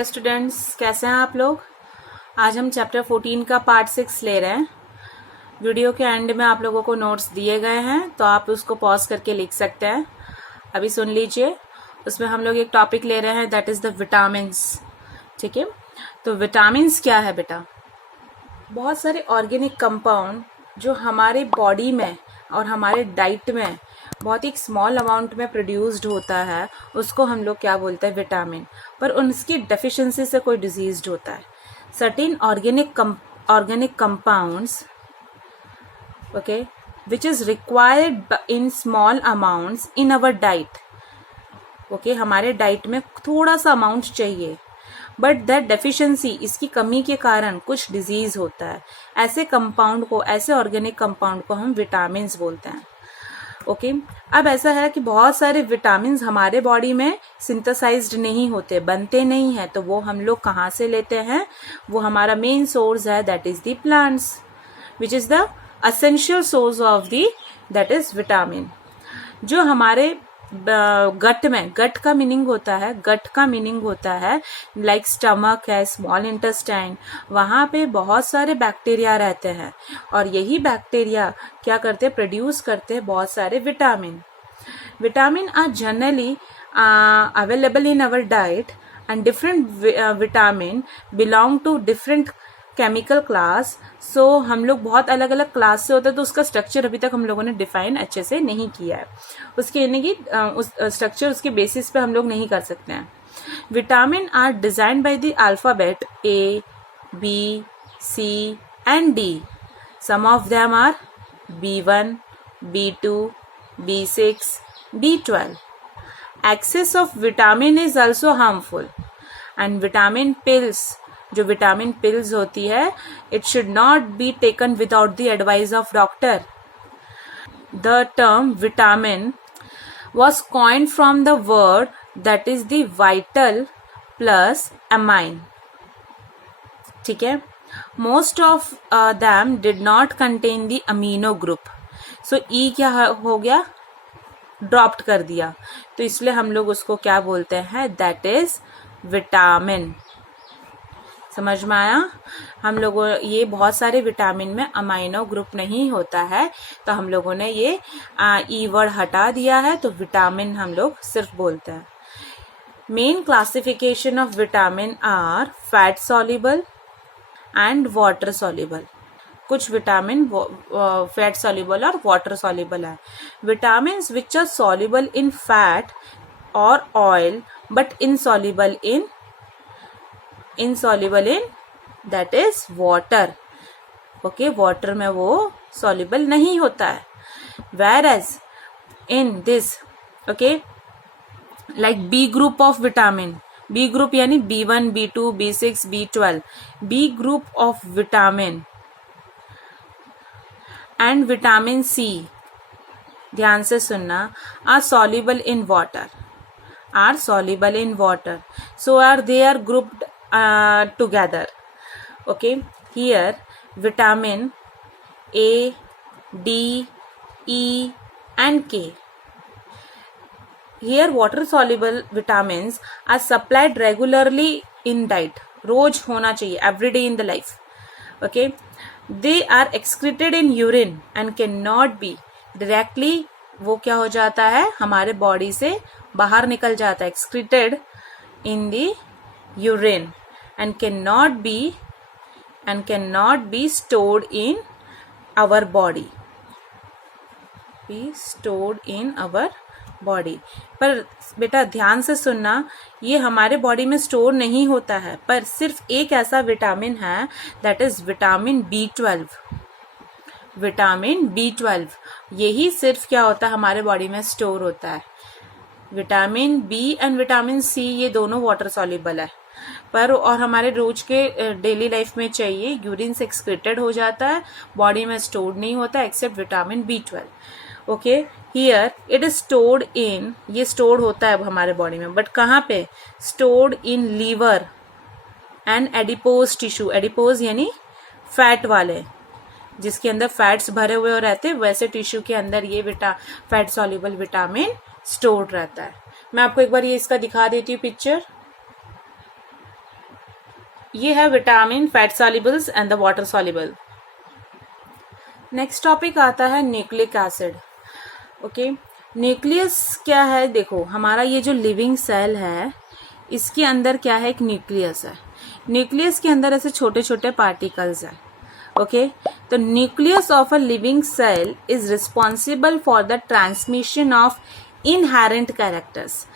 Hello students, कैसे हैं आप लोग। आज हम चैप्टर 14 का पार्ट 6 ले रहे हैं। वीडियो के एंड में आप लोगों को नोट्स दिए गए हैं, तो आप उसको पॉज करके लिख सकते हैं। अभी सुन लीजिए। उसमें हम लोग एक टॉपिक ले रहे हैं, दैट इज़ द विटामिन्स। ठीक है, तो विटामिन्स क्या है बेटा? बहुत सारे ऑर्गेनिक कंपाउंड जो हमारे बॉडी में और हमारे डाइट में बहुत ही स्मॉल अमाउंट में प्रोड्यूस्ड होता है, उसको हम लोग क्या बोलते हैं? विटामिन। पर उनकी डेफिशिएंसी से कोई डिजीज होता है। Certain organic compounds, okay, which is required in small amounts in our diet. Okay, हमारे डाइट में थोड़ा सा अमाउंट चाहिए, बट दैट डेफिशिएंसी, इसकी कमी के कारण कुछ डिजीज होता है। ऐसे कंपाउंड को, ऐसे ऑर्गेनिक कंपाउंड को हम विटामिन्स बोलते हैं। ओके, अब ऐसा है कि बहुत सारे विटामिन्स हमारे बॉडी में सिंथेसाइज्ड नहीं होते, बनते नहीं हैं, तो वो हम लोग कहाँ से लेते हैं? वो हमारा मेन सोर्स है, that is the plants, which is the essential source of the that is vitamin. जो हमारे गट में, गट का मीनिंग होता है लाइक स्टमक है, स्मॉल इंटेस्टाइन, वहाँ पे बहुत सारे बैक्टीरिया रहते हैं, और यही बैक्टीरिया क्या करते हैं? प्रोड्यूस करते हैं बहुत सारे vitamin. Vitamin are generally available in our diet, and different vitamin belong to different chemical class. So हम लोग बहुत अलग अलग क्लास से होते हैं, तो उसका स्ट्रक्चर अभी तक हम लोगों ने डिफाइन अच्छे से नहीं किया है। उसके यानी कि उस स्ट्रक्चर, उसके बेसिस पे हम लोग नहीं कर सकते हैं। Vitamin are designed by the alphabet A, B, C and D. Some of them are B1, B2, B6, B12. Excess of vitamin is also harmful, and vitamin pills, जो विटामिन पिल्स होती है, it should not be taken without the advice of doctor. The term vitamin was coined from the word that is the vital plus amine. ठीक है, most of them did not contain the amino group. So ई क्या हो गया? Dropped कर दिया, तो इसलिए हम लोग उसको क्या बोलते हैं? That is vitamin. समझ में आया? हम लोगों, ये बहुत सारे विटामिन में अमाइनो ग्रुप नहीं होता है, तो हम लोगों ने ये ई वर्ड हटा दिया है, तो विटामिन हम लोग सिर्फ बोलते हैं। Main classification of vitamin are fat soluble and water soluble. कुछ विटामिन फैट सॉल्युबल और वाटर सॉल्युबल है। Vitamin which are soluble in fat or oil but insoluble in that is water. Okay, water में वो soluble नहीं होता है। whereas in this, okay, like B group of vitamin, B group यानी B1, B2, B6, B12, B group of vitamin and vitamin C, ध्यान से सुनना, are soluble in water, so they are grouped together. Okay, here vitamin A, D, E and K. Here water soluble vitamins are supplied regularly in diet. रोज होना चाहिए, every day in the life. Okay, they are excreted in urine and cannot be directly, वो क्या हो जाता है? हमारे body से बाहर निकल जाता है, excreted in the urine and cannot be stored in our body. पर बेटा ध्यान से सुनना, ये हमारे बॉडी में स्टोर नहीं होता है, पर सिर्फ एक ऐसा विटामिन है, that is vitamin B12। Vitamin B12 यही सिर्फ क्या होता है? हमारे बॉडी में स्टोर होता है। Vitamin B and vitamin C ये दोनों वाटर सॉल्युबल है, पर और हमारे रोज के डेली लाइफ में चाहिए, यूरिन से एक्सक्रीटेड हो जाता है, बॉडी में स्टोर्ड नहीं होता except vitamin B12। Okay, here it is stored in, ये स्टोर्ड होता है हमारे बॉडी में, बट कहाँ पे? Stored in liver and adipose tissue. Adipose यानी फैट वाले, जिसके अंदर फैट्स भरे हुए रहते हैं, वैसे टिश्यू के अंदर ये फैट सॉल्युबल विटामिन स्टोर्ड रहता है। मैं आपको एक बार ये इसका दिखा देती हूँ पिक्चर। ये है vitamin, fat solubles and the water soluble. Next topic आता है न्यूक्लिक एसिड। ओके, न्यूक्लियस क्या है? देखो, हमारा ये जो लिविंग सेल है इसके अंदर क्या है? एक न्यूक्लियस है। न्यूक्लियस के अंदर ऐसे छोटे छोटे पार्टिकल्स हैं। ओके, तो nucleus of a living cell is responsible for the transmission of inherent characters.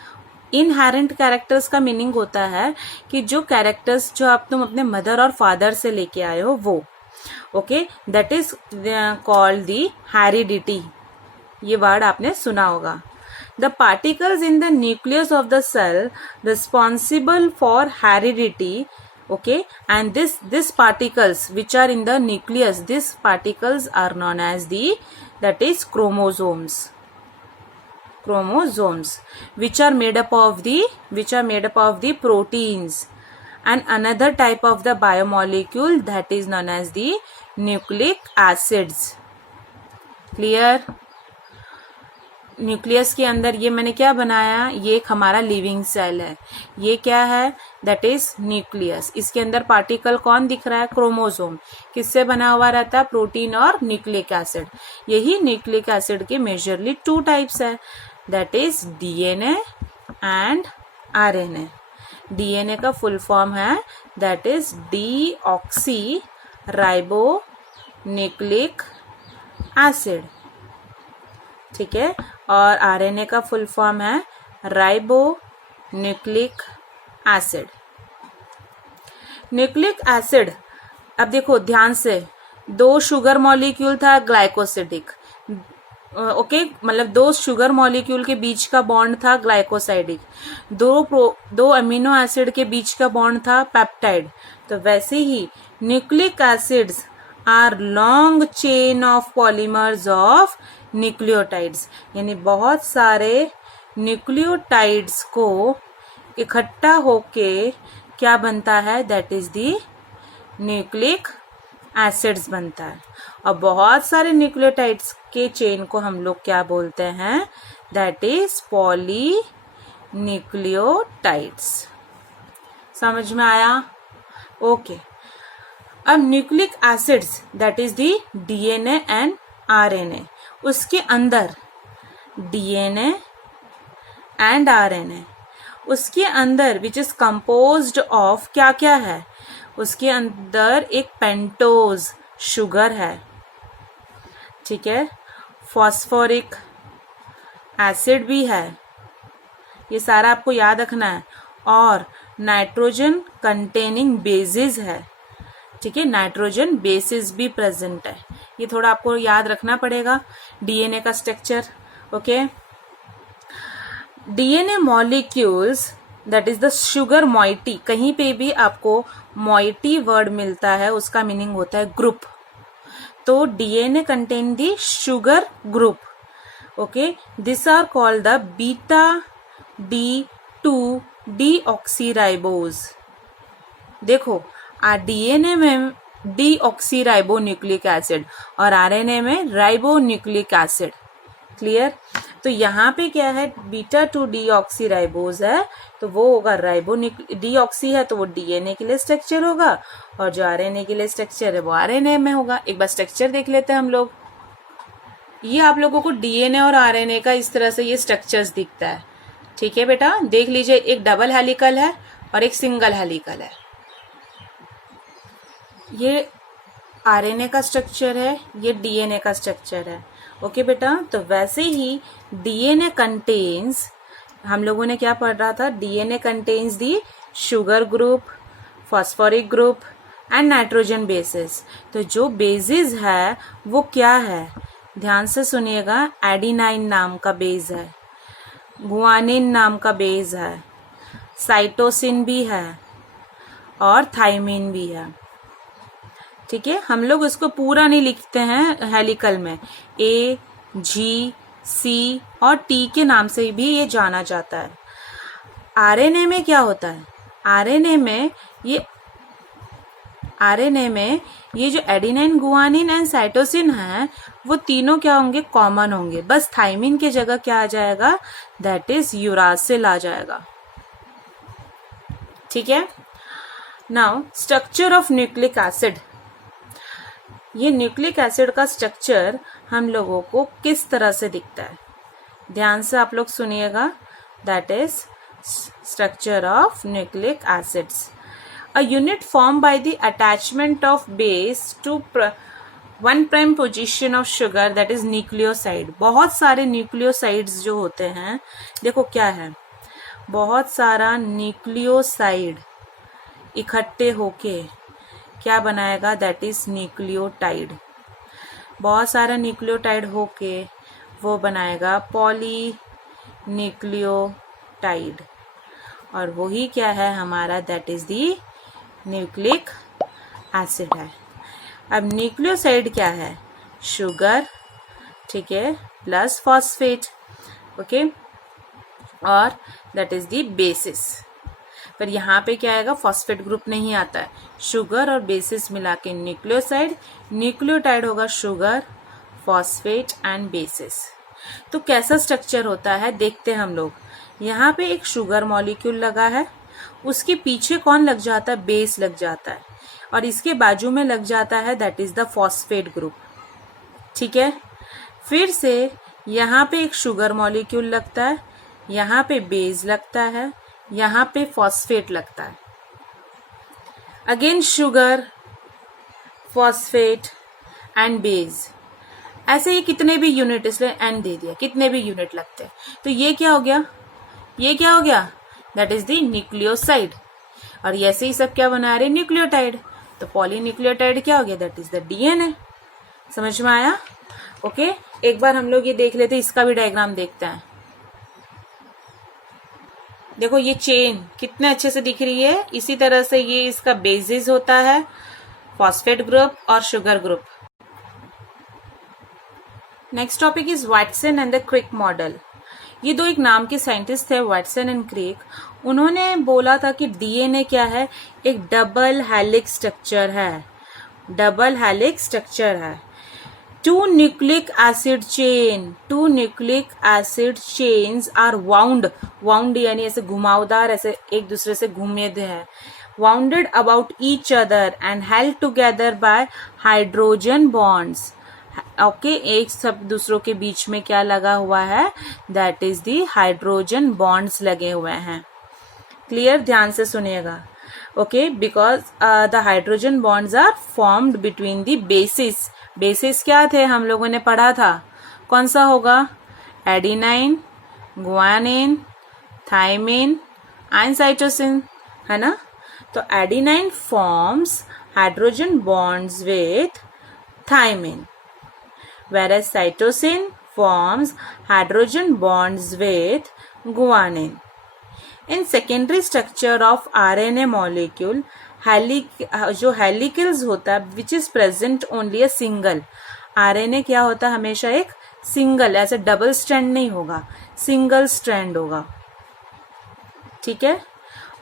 Inherent characters का मीनिंग होता है कि जो कैरेक्टर्स जो आप तुम अपने मदर और फादर से लेके आए हो वो। Okay, that is called the heredity. ये वर्ड आपने सुना होगा। The particles in the nucleus of the cell responsible for heredity. Okay, and this particles which are in the nucleus, these particles are known as that is chromosomes, which are made up of the proteins and another type of the biomolecule that is known as the nucleic acids. Clear? Nucleus के अंदर ये मैंने क्या बनाया, ये एक हमारा living cell है। ये क्या है? That is nucleus. इसके अंदर पार्टिकल कौन दिख रहा है? क्रोमोसोम। किससे बना हुआ रहता है? प्रोटीन और न्यूक्लिक एसिड। यही न्यूक्लिक एसिड के मेजरली 2 टाइप्स है, that is DNA and RNA. DNA का फुल फॉर्म है that is deoxy ribo nucleic acid, ठीक है। और आरएनए का फुल फॉर्म है ribo nucleic acid. Nucleic acid, अब देखो ध्यान से, 2 शुगर मॉलिक्यूल था ग्लाइकोसिडिक। ओके, मतलब 2 शुगर मॉलिक्यूल के बीच का बॉन्ड था ग्लाइकोसाइडिक। 2 अमीनो एसिड के बीच का बॉन्ड था पेप्टाइड। तो वैसे ही nucleic acids are long chain of polymers of nucleotides, यानी बहुत सारे न्यूक्लियोटाइड्स को इकट्ठा होके क्या बनता है? That is the nucleic acids बनता है। और बहुत सारे न्यूक्लियोटाइड्स के चेन को हम लोग क्या बोलते हैं? That is poly nucleotides. समझ में आया? ओके, अब nucleic acids that is the DNA and RNA, उसके अंदर डीएनए एंड आरएनए, उसके अंदर विच इज कंपोज्ड ऑफ क्या क्या है? उसके अंदर एक पेंटोज शुगर है, ठीक है, फॉस्फोरिक एसिड भी है, ये सारा आपको याद रखना है। और नाइट्रोजन कंटेनिंग बेसिस है, ठीक है, नाइट्रोजन बेसिस भी प्रेजेंट है। ये थोड़ा आपको याद रखना पड़ेगा डीएनए का structure. Okay, DNA molecules that is the sugar moiety. कहीं पे भी आपको मॉइटी वर्ड मिलता है उसका मीनिंग होता है ग्रुप। तो DNA contain the sugar group. Okay, this are called the beta D2 deoxyribose. देखो, डीएनए में डीऑक्सीराइबो न्यूक्लिक एसिड और आरएनए में राइबो न्यूक्लिक एसिड। क्लियर? तो यहाँ पे क्या है? बीटा-2 डीऑक्सीराइबोज है तो वो होगा राइबो डीऑक्सी है तो वो डीएनए के लिए स्ट्रक्चर होगा, और जो आरएनए के लिए स्ट्रक्चर है वो आरएनए में होगा। एक बार स्ट्रक्चर देख लेते हैं हम लोग। ये आप लोगों को डीएनए और आरएनए का इस तरह से ये स्ट्रक्चर्स दिखता है, ठीक है बेटा। देख लीजिए, एक डबल हेलिकल है और एक सिंगल हेलिकल है। ये आरएनए का स्ट्रक्चर है, ये डीएनए का स्ट्रक्चर है। ओके बेटा, तो वैसे ही डीएनए कंटेन्स, हम लोगों ने क्या पढ़ रहा था? DNA contains the sugar group, phosphoric group and nitrogen bases. तो जो बेसिस है वो क्या है? ध्यान से सुनिएगा, एडिनाइन नाम का बेस है, गुआनिन नाम का बेस है, साइटोसिन भी है और थाइमिन भी है, ठीक है। हम लोग इसको पूरा नहीं लिखते हैं हेलिकल में, ए, जी, सी और टी के नाम से भी ये जाना जाता है। आरएनए में क्या होता है? आरएनए में ये जो एडिनाइन, गुआनिन एंड साइटोसिन है वो तीनों क्या होंगे? कॉमन होंगे। बस थाइमिन के जगह क्या आ जाएगा? दैट इज यूरासिल आ जाएगा, ठीक है। Now structure of nucleic acid, ये न्यूक्लिक एसिड का स्ट्रक्चर हम लोगों को किस तरह से दिखता है, ध्यान से आप लोग सुनिएगा. That is structure of nucleic acids. A unit form by the attachment of base to 1' position of sugar, that is nucleoside. बहुत सारे न्यूक्लियोसाइड्स जो होते हैं, देखो क्या है, बहुत सारा न्यूक्लियोसाइड इकट्ठे होके क्या बनाएगा, दैट इज न्यूक्लियोटाइड. बहुत सारा न्यूक्लियोटाइड होके वो बनाएगा पॉली न्यूक्लियोटाइड, और वही क्या है हमारा, that is the nucleic acid है. अब न्यूक्लियोसाइड क्या है, शुगर, ठीक है, प्लस फॉस्फेट, ओके, और दैट इज दी बेसिस. पर यहाँ पे क्या आएगा, फॉस्फेट ग्रुप नहीं आता है. शुगर और बेसिस मिला के न्यूक्लियोसाइड, न्यूक्लियोटाइड होगा शुगर, फॉस्फेट एंड बेसिस. तो कैसा स्ट्रक्चर होता है देखते हैं हम लोग. यहाँ पे एक शुगर मॉलिक्यूल लगा है, उसके पीछे कौन लग जाता है, बेस लग जाता है, और इसके बाजू में लग जाता है that is the phosphate group. ठीक है, फिर से यहाँ पे एक शुगर मॉलिक्यूल लगता है, यहाँ पे बेस लगता है, यहाँ पे फॉस्फेट लगता है. Again sugar, phosphate and base, ऐसे ही कितने भी यूनिट, इसलिए एन दे दिया, कितने भी यूनिट लगते हैं. तो ये क्या हो गया, ये क्या हो गया, दैट इज द न्यूक्लियोसाइड. और ऐसे ही सब क्या बना रहे, न्यूक्लियोटाइड. तो पॉलीन्यूक्लियोटाइड क्या हो गया, दैट इज द डीएनए. समझ में आया? ओके, एक बार हम लोग ये देख लेते, इसका भी डायग्राम देखते हैं. देखो ये चेन कितने अच्छे से दिख रही है. इसी तरह से ये इसका बेसिस होता है, फॉस्फेट ग्रुप और sugar group. Next topic is Watson and the Crick model. ये दो एक नाम के साइंटिस्ट थे, वाटसन एंड क्रिक. उन्होंने बोला था कि डीएनए क्या है, एक डबल हेलिक्स स्ट्रक्चर है. डबल हेलिक्स स्ट्रक्चर है. Two nucleic acid chains are wound यानी ऐसे घुमावदार, ऐसे एक दूसरे से घूमेद है, wounded about each other and held together by hydrogen bonds. Okay, एक सब दूसरों के बीच में क्या लगा हुआ है, that is the hydrogen bonds लगे हुए हैं. क्लियर, ध्यान से सुनिएगा. Okay, because the hydrogen bonds are formed between the bases. Bases क्या थे, हम लोगों ने पढ़ा था, कौन सा होगा, adenine, guanine, thymine and cytosine, है ना. तो adenine forms hydrogen bonds with thymine, whereas cytosine forms hydrogen bonds with guanine. In secondary structure of RNA molecule, जो हेलिकल्स होता है, which is present only a single. RNA क्या होता है, हमेशा एक सिंगल, ऐसे डबल स्ट्रैंड नहीं होगा, सिंगल स्ट्रैंड होगा. ठीक है,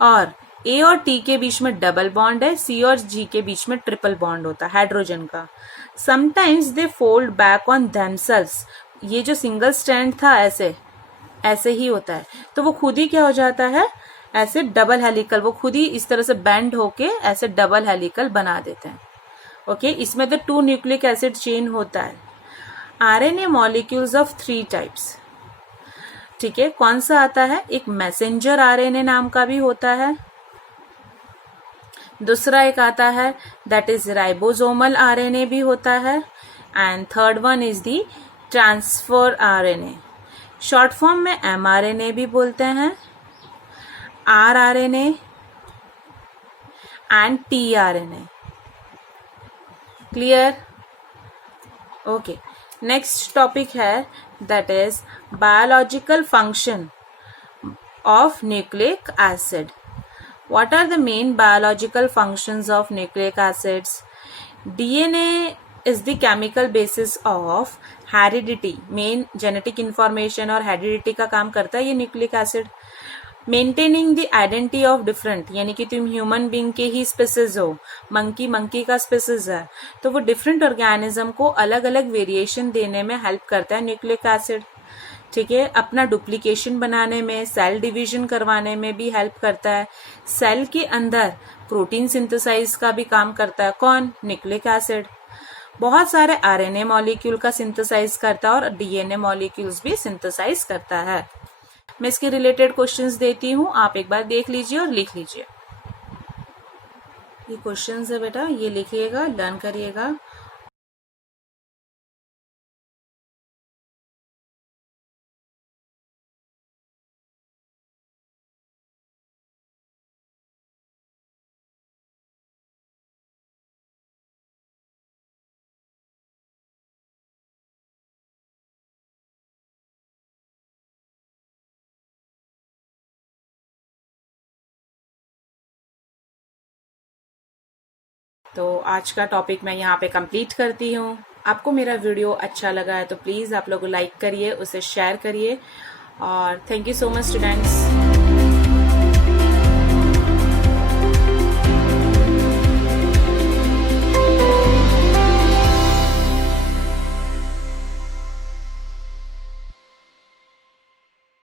और ए और टी के बीच में डबल बॉन्ड है, सी और जी के बीच में ट्रिपल बॉन्ड होता है हाइड्रोजन का. Sometimes they fold back on themselves. ये जो सिंगल स्ट्रैंड था ऐसे ही होता है, तो वो खुद ही क्या हो जाता है, ऐसे डबल हेलिकल, वो खुद ही इस तरह से बेंड होके ऐसे डबल हेलिकल बना देते हैं. ओके, इसमें तो 2 न्यूक्लिक एसिड चेन होता है. RNA molecules of 3 types. ठीक है, कौन सा आता है, एक मैसेंजर आरएनए नाम का भी होता है, दूसरा एक आता है दैट इज राइबोसोमल आरएनए भी होता है, and third one is the transfer RNA. Short form में एमआरएनए भी बोलते हैं, rRNA and tRNA. Clear? Okay, next topic है that is biological function of nucleic acid. What are the main biological functions of nucleic acids? DNA is the chemical basis of heredity. Main genetic information और heredity का काम करता है ये nucleic acid. Maintaining the identity of different, यानी कि तुम human being के ही स्पेसीज हो, मंकी का स्पेसीज है, तो वो डिफरेंट ऑर्गेनिज्म को अलग अलग वेरिएशन देने में हेल्प करता है न्यूक्लिक एसिड. ठीक है, अपना डुप्लीकेशन बनाने में, सेल डिवीजन करवाने में भी हेल्प करता है. सेल के अंदर प्रोटीन सिंथेसाइज का भी काम करता है। कौन? Nucleic acid. बहुत सारे आरएनए मॉलिक्यूल का सिंथेसाइज करता है और डीएनए मॉलिक्यूल्स भी सिंथेसाइज करता है। मैं इसके रिलेटेड क्वेश्चंस देती हूँ, आप एक बार देख लीजिए और लिख लीजिए। ये क्वेश्चंस है बेटा, ये लिखिएगा, लर्न करिएगा। तो आज का टॉपिक मैं यहाँ पे कंप्लीट करती हूँ। आपको मेरा वीडियो अच्छा लगा है तो प्लीज़ आप लोग लाइक करिए, उसे शेयर करिए और thank you so much students.